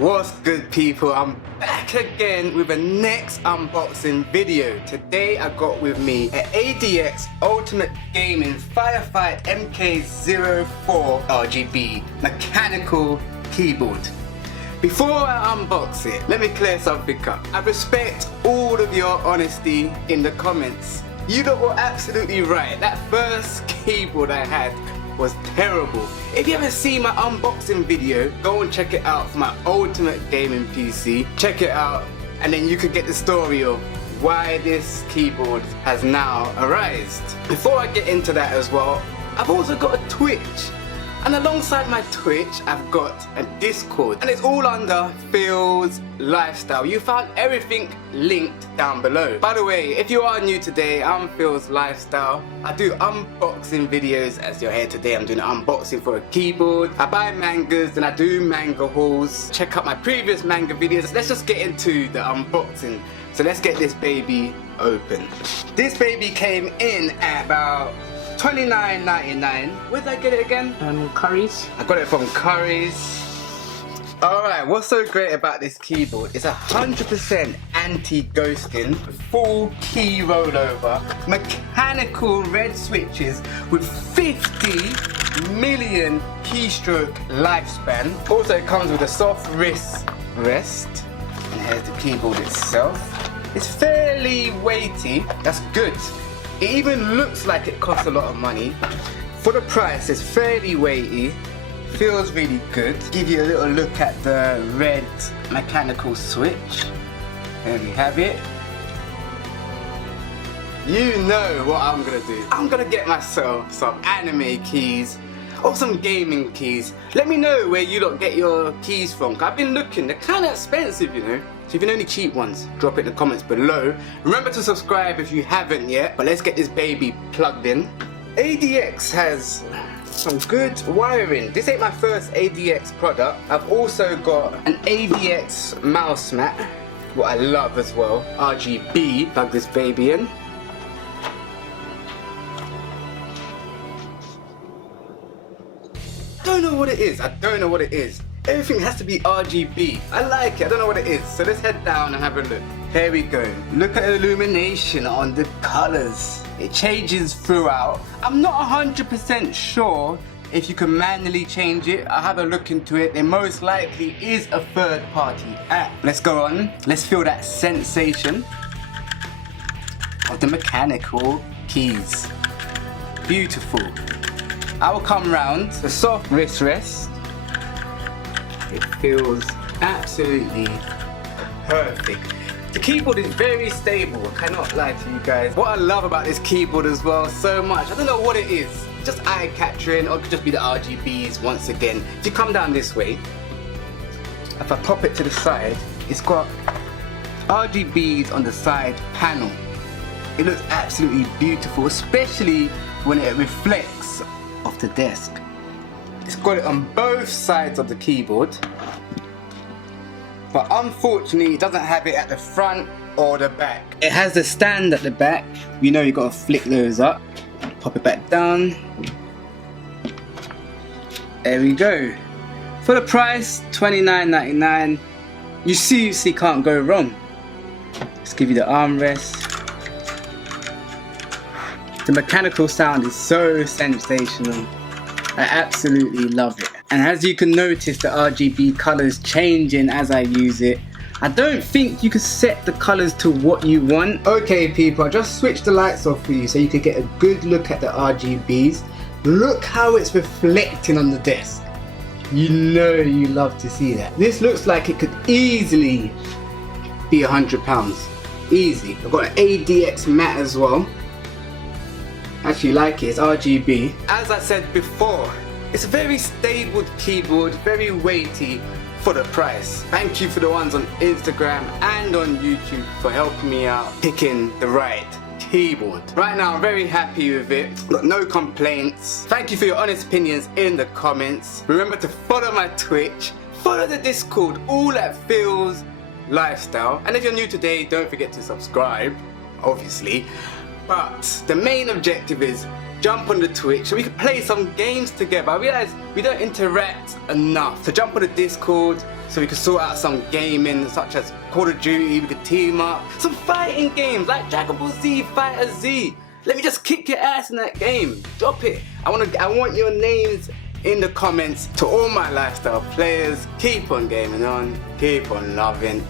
What's good, people? I'm back again with a next unboxing video. Today I got with me an ADX Ultimate Gaming Firefight MK04 RGB mechanical keyboard. Before I unbox it, let me clear something up. I respect all of your honesty in the comments. You lot were absolutely right. That first keyboard I had was terrible. If you haven't seen my unboxing video, go and check it out for my ultimate gaming PC. Check it out and then you could get the story of why this keyboard has now arisen. Before I get into that as well, I've also got a Twitch. And alongside my Twitch, I've got a Discord. And it's all under Phillslifestyle. You found everything linked down below. By the way, if you are new today, I'm Phillslifestyle. I do unboxing videos. As you're here today, I'm doing an unboxing for a keyboard. I buy mangas, then I do manga hauls. Check out my previous manga videos. Let's just get into the unboxing. So let's get this baby open. This baby came in at about $29.99. Where did I get it again? Curry's. I got it from Curry's. Alright, what's so great about this keyboard? It's 100% anti-ghosting, full key rollover, mechanical red switches with 50 million keystroke lifespan. Also, it comes with a soft wrist rest. And here's the keyboard itself. It's fairly weighty. That's good. It even looks like it costs a lot of money. For the price, it's fairly weighty. Feels really good. Give you a little look at the red mechanical switch. There we have it. You know what I'm gonna do. I'm gonna get myself some anime keys or some gaming keys. Let me know where you lot get your keys from. I've been looking, they're kind of expensive, you know. So if you know any cheap ones, drop it in the comments below. Remember to subscribe if you haven't yet. But let's get this baby plugged in. ADX has some good wiring. This ain't my first ADX product. I've also got an ADX mouse mat, what I love as well. RGB. Plug this baby in. I don't know what it is. I don't know what it is. Everything has to be RGB. I like it. I don't know what it is. So let's head down and have a look. Here we go. Look at the illumination on the colors. It changes throughout. I'm not 100% sure if you can manually change it. I'll have a look into it. There most likely is a third-party app. Let's go on. Let's feel that sensation of the mechanical keys. Beautiful. I will come round. The soft wrist rest. It feels absolutely perfect. The keyboard is very stable, I cannot lie to you guys. What I love about this keyboard as well so much, I don't know what it is. Just eye-catching, or it could just be the RGBs once again. If you come down this way, if I pop it to the side, it's got RGBs on the side panel. It looks absolutely beautiful, especially when it reflects off the desk. It's got it on both sides of the keyboard, but unfortunately it doesn't have it at the front or the back. It has the stand at the back. You know, you got to flick those up, pop it back down. There we go. For the price, $29.99. You seriously can't go wrong. Let's give you the armrest. The mechanical sound is so sensational. I absolutely love it. And as you can notice, the RGB colors changing as I use it. I don't think you can set the colors to what you want. Okay people, I just switched the lights off for you so you could get a good look at the RGBs. Look how it's reflecting on the desk. You know you love to see that. This looks like it could easily be £100. Easy. I've got an ADX mat as well. Actually like it, it's RGB. As I said before, it's a very stable keyboard, very weighty for the price. Thank you for the ones on Instagram and on YouTube for helping me out picking the right keyboard. Right now I'm very happy with it, got no complaints. Thank you for your honest opinions in the comments. Remember to follow my Twitch, follow the Discord, all at Phillslifestyle. And if you're new today, don't forget to subscribe, obviously. But the main objective is jump on the Twitch so we can play some games together. I realize we don't interact enough. So jump on the Discord so we can sort out some gaming such as Call of Duty, we could team up. Some fighting games like Dragon Ball Z, Fighter Z. Let me just kick your ass in that game. Drop it. I want your names in the comments. To all my lifestyle players, keep on gaming on, keep on loving.